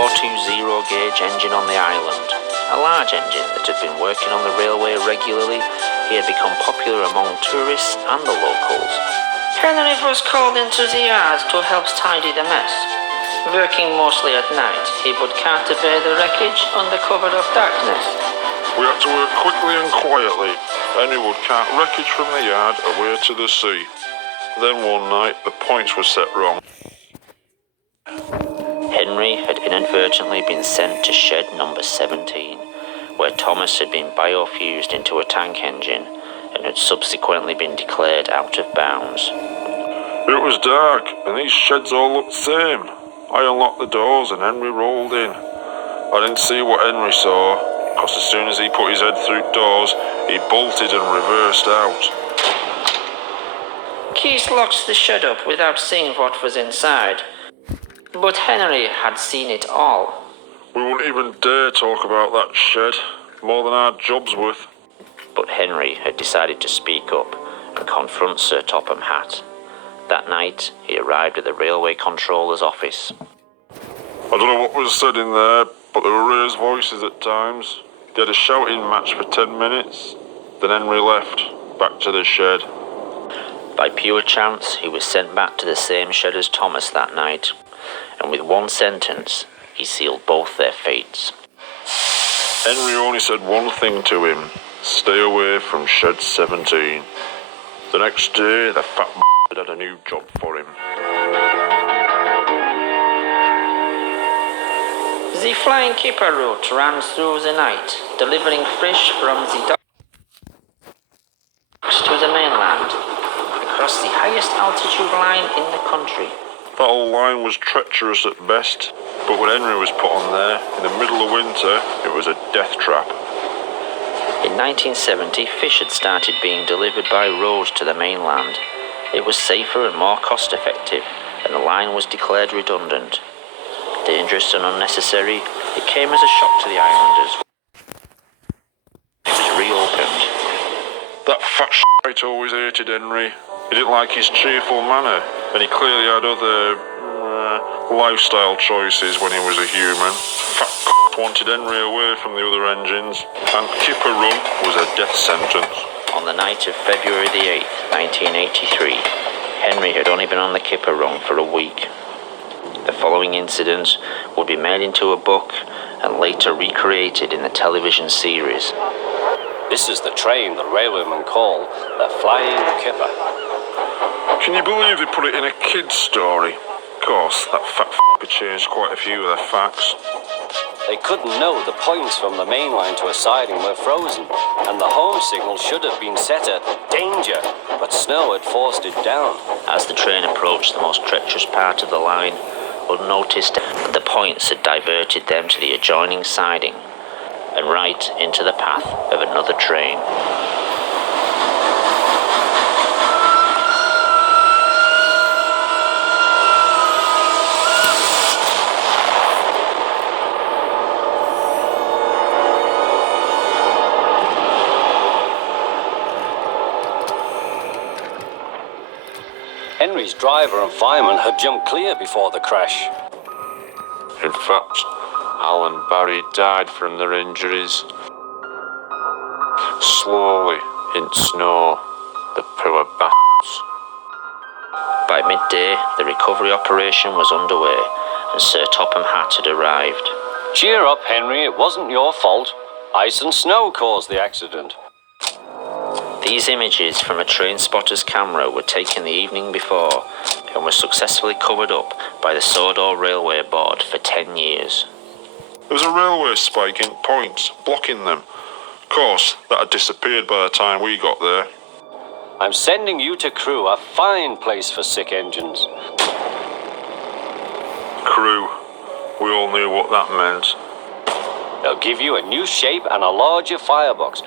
420 gauge engine on the island. A large engine that had been working on the railway regularly, he had become popular among tourists and the locals. Henry was called into the yard to help tidy the mess. Working mostly at night, he would cart away the wreckage under cover of darkness. We had to work quickly and quietly. Henry would cart wreckage from the yard away to the sea. Then one night, the points were set wrong. Henry had inadvertently been sent to shed number 17, where Thomas had been biofused into a tank engine and had subsequently been declared out of bounds. It was dark, and these sheds all looked the same. I unlocked the doors and Henry rolled in. I didn't see what Henry saw, because as soon as he put his head through doors, he bolted and reversed out. Keith locked the shed up without seeing what was inside. But Henry had seen it all. We wouldn't even dare talk about that shed, more than our job's worth. But Henry had decided to speak up and confront Sir Topham Hatt. That night, he arrived at the railway controller's office. I don't know what was said in there, but there were raised voices at times. They had a shouting match for 10 minutes. Then Henry left, back to the shed. By pure chance, he was sent back to the same shed as Thomas that night, and with one sentence, he sealed both their fates. Henry only said one thing to him: stay away from shed 17. The next day, the fat had a new job for him. The flying keeper route ran through the night, delivering fish from the docks to the mainland, across the highest altitude line in the country. That old line was treacherous at best, but when Henry was put on there, in the middle of winter, it was a death trap. In 1970, fish had started being delivered by road to the mainland. It was safer and more cost-effective, and the line was declared redundant. Dangerous and unnecessary, it came as a shock to the islanders. It was reopened. That fat shite always hated Henry. He didn't like his cheerful manner, and he clearly had other lifestyle choices when he was a human. Fat wanted Henry away from the other engines, and Kipper Run was a death sentence. On the night of February the 8th, 1983, Henry had only been on the Kipper Run for a week. The following incident would be made into a book and later recreated in the television series. This is the train the railwaymen call the Flying Kipper. Can you believe they put it in a kid's story? Of course, that fat had changed quite a few of the facts. They couldn't know the points from the main line to a siding were frozen, and the home signal should have been set at danger, but snow had forced it down. As the train approached the most treacherous part of the line, unnoticed, the points had diverted them to the adjoining siding and right into the path of another train. Henry's driver and fireman had jumped clear before the crash. In fact, Al and Barry died from their injuries. Slowly, in snow, the poor bastards. By midday, the recovery operation was underway, and Sir Topham Hatt had arrived. Cheer up, Henry, it wasn't your fault. Ice and snow caused the accident. These images from a train spotter's camera were taken the evening before and were successfully covered up by the Sodor Railway Board for 10 years. There was a railway spike in points, blocking them. Of course, that had disappeared by the time we got there. I'm sending you to Crewe, a fine place for sick engines. Crew, we all knew what that meant. They'll give you a new shape and a larger firebox.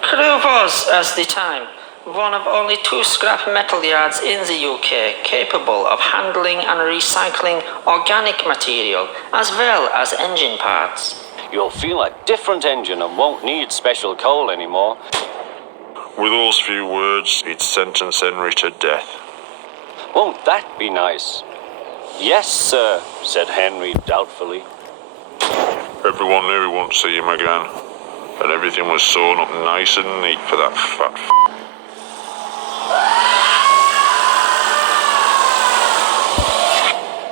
Crewe was, at the time, one of only 2 scrap metal yards in the UK capable of handling and recycling organic material as well as engine parts. You'll feel a different engine and won't need special coal anymore. With those few words, he'd sentence Henry to death. Won't that be nice? Yes, sir, said Henry doubtfully. Everyone knew he wouldn't see him again, and everything was sewn up nice and neat for that fat